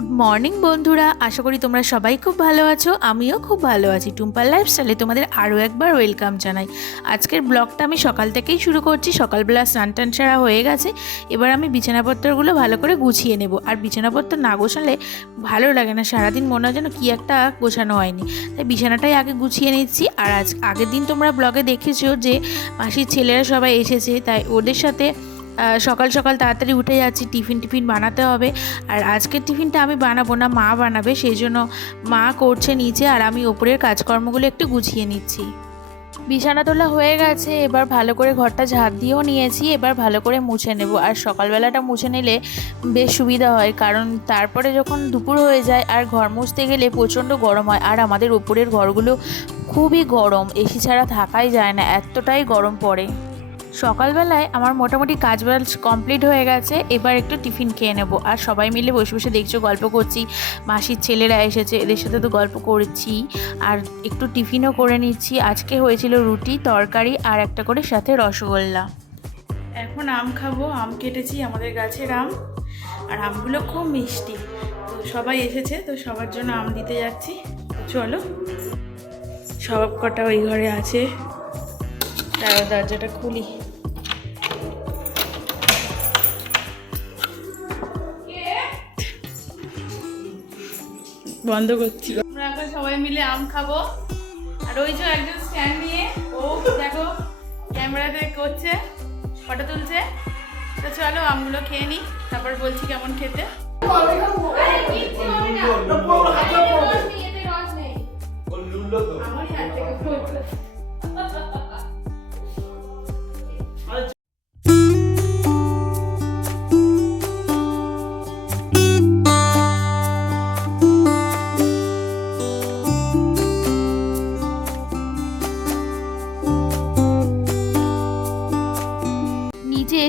Morning বন্ধুরা। আশা করি তোমরা সবাই খুব ভালো আছো, আমিও খুব ভালো আছি। টুম্পার লাইফস্টাইলে তোমাদের আরও একবার ওয়েলকাম জানাই। আজকের ব্লগটা আমি সকাল থেকেই শুরু করছি, সকালবেলা স্নান টান সারা হয়ে গেছে। এবার আমি বিছানাপত্রগুলো ভালো করে গুছিয়ে নেব। আর বিছানাপত্র না গোছালে ভালো লাগে না, সারাদিন মনে হয় যেন কী একটা গোছানো হয়নি। তাই বিছানাটাই আগে গুছিয়ে নিচ্ছি। আর আজ আগের দিন তোমরা ব্লগে দেখেছ যে মাসির ছেলেরা সবাই এসেছে, তাই ওদের সাথে সকাল সকাল তাড়াতাড়ি উঠে যাচ্ছি, টিফিন টিফিন বানাতে হবে। আর আজকের টিফিনটা আমি বানাবো না, মা বানাবে, সেই জন্য মা করছে নিচে আর আমি ওপরের কাজকর্মগুলো একটু গুছিয়ে নিচ্ছি। বিছানা তোলা হয়ে গেছে, এবার ভালো করে ঘরটা ঝাড় দিয়েও নিয়েছি, এবার ভালো করে মুছে নেব। আর সকালবেলাটা মুছে নিলে বেশ সুবিধা হয়, কারণ তারপরে যখন দুপুর হয়ে যায় আর ঘর মুছতে গেলে প্রচণ্ড গরম হয়, আর আমাদের ওপরের ঘরগুলো খুবই গরম, এসি ছাড়া থাকাই যায় না, এতটাই গরম পড়ে। সকালবেলায় আমার মোটামুটি কাজ বাজ কমপ্লিট হয়ে গেছে, এবার একটু টিফিন খেয়ে নেব। আর সবাই মিলে বসে বসে দেখছ, গল্প করছি। মাসির ছেলেরা এসেছে, এদের সাথে তো গল্প করছি। আর একটু টিফিনও করে নিচ্ছি। আজকে হয়েছিল রুটি, তরকারি আর একটা করে সাথে রসগোল্লা। এখন আম খাব, আম কেটেছি আমাদের গাছের আম। আর আমগুলো খুব মিষ্টি। তো সবাই এসেছে, তো সবার জন্য আম দিতে যাচ্ছি। চলো, সব কটা ওই ঘরে আছে। তারা দরজাটা খুলি। বন্ধ করছি। আমরা এখন সবাই মিলে আম খাব। আর ওই যে একজন স্ট্যান্ড নিয়ে ও দেখো ক্যামেরাতে করছে ফটো তুলছে। তো চলো আমগুলো খেয়ে নিই তারপর বলছি কেমন খেতে।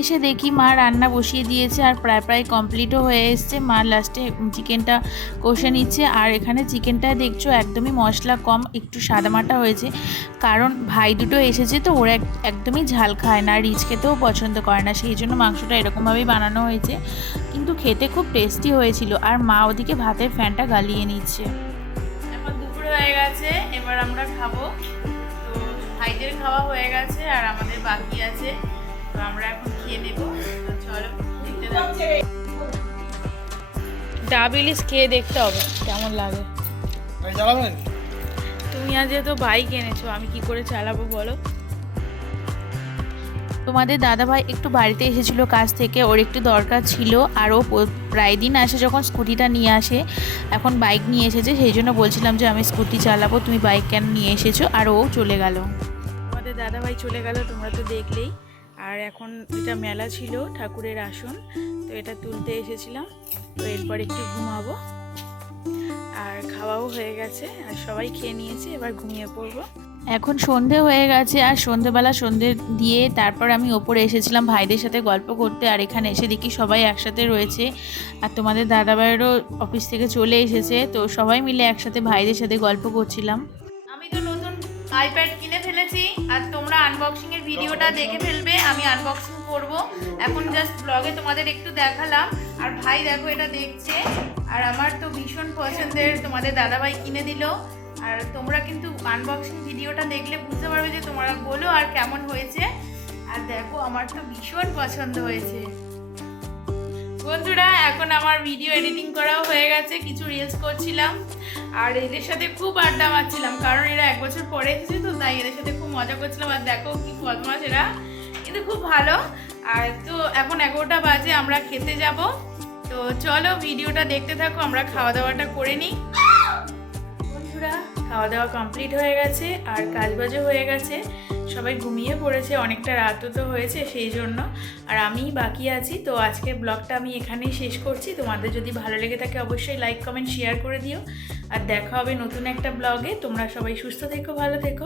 এসে দেখি মা রান্না বসিয়ে দিয়েছে আর প্রায় প্রায় কমপ্লিটও হয়ে এসছে। মা লাস্টে চিকেনটা কষে নিচ্ছে আর এখানে চিকেনটা দেখছ একদমই মশলা কম, একটু সাদামাটা হয়েছে। কারণ ভাই দুটো এসেছে তো ওরা এক- একদমই ঝাল খায় না রিচ খেতেও পছন্দ করে না, সেই জন্য মাংসটা এরকমভাবেই বানানো হয়েছে। কিন্তু খেতে খুব টেস্টি হয়েছিল আর মা ওদিকে ভাতের ফ্যানটা গালিয়ে নিচ্ছে। এখন দুপুর হয়ে গেছে, এবার আমরা খাব। তো ভাইদের খাওয়া হয়ে গেছে আর আমাদের বাকি আছে। আমরা এখন খেয়ে নেব। তো চলো দেখতে থাকো ডাব ইলিশ খেয়ে দেখতে হবে কেমন লাগে। তুমি আজ যেহেতু বাইক এনেছো আমি কি করে চালাবো বলো? তোমাদের দাদাভাই একটু বাড়িতে এসেছিল কাজ থেকে ওর একটু দরকার ছিল আর ও প্রায় দিন আসে যখন স্কুটিটা নিয়ে আসে এখন বাইক নিয়ে এসেছে সেই জন্য বলছিলাম যে আমি স্কুটি চালাবো তুমি বাইক কেন নিয়ে এসেছ আর ও চলে গেল। আমাদের দাদাভাই চলে গেল তোমরা তো দেখলেই। আর এখন এটা মেলা ছিল ঠাকুরের আসন তো এটা তুলতে এসেছিলাম তো এরপর একটু ঘুমাবো। আর খাওয়াও হয়ে গেছে আর সবাই খেয়ে নিয়েছে এবার ঘুমিয়ে পড়ব। এখন সন্ধে হয়ে গেছে আর সন্ধেবেলা সন্ধে দিয়ে তারপর আমি ওপরে এসেছিলাম ভাইদের সাথে গল্প করতে আর এখানে এসে দেখি সবাই একসাথে রয়েছে। আর তোমাদের দাদাভাইয়েরও অফিস থেকে চলে এসেছে তো সবাই মিলে একসাথে ভাইদের সাথে গল্প করছিলাম। আমি তো নতুন আইপ্যাড কিনে ফেলেছি আর তোমরা আনবক্সিং এর ভিডিওটা দেখে ফেলবে, আমি আনবক্সিং করব। এখন জাস্ট ব্লগে তোমাদের একটু দেখালাম। আর ভাই দেখো এটা দেখছে, আর আমার তো ভীষণ পছন্দের, তোমাদের দাদাভাই কিনে দিল। আর তোমরা কিন্তু আনবক্সিং ভিডিওটা দেখলে বুঝতে পারবে যে তোমরা বলো আর কেমন হয়েছে। আর দেখো, আমার তো ভীষণ পছন্দ হয়েছে। বন্ধুরা, এখন আমার ভিডিও এডিটিং করাও হয়ে গেছে, কিছু রিলস করছিলাম। আর এদের সাথে খুব আড্ডা মারছিলাম, কারণ এরা এক বছর পরে এসেছে তো, তাই এদের সাথে খুব মজা করছিলাম। আর দেখো কি বদমাস এরা, কিন্তু খুব ভালো। আর তো এখন এগারোটা বাজে, আমরা খেতে যাব। তো চলো ভিডিওটা দেখতে থাকো, আমরা খাওয়া দাওয়াটা করে নিই। বন্ধুরা খাওয়া দাওয়া কমপ্লিট হয়ে গেছে আর কাজবাজও হয়ে গেছে। সবাই ঘুমিয়ে পড়েছে, অনেকটা রাতও তো হয়েছে সেই জন্য। আর আমি বাকি আছি, তো আজকের ব্লগটা আমি এখানেই শেষ করছি। তোমাদের যদি ভালো লেগে থাকে অবশ্যই লাইক কমেন্ট শেয়ার করে দিও। আর দেখা হবে নতুন একটা ব্লগে। তোমরা সবাই সুস্থ থেকো, ভালো থেকো।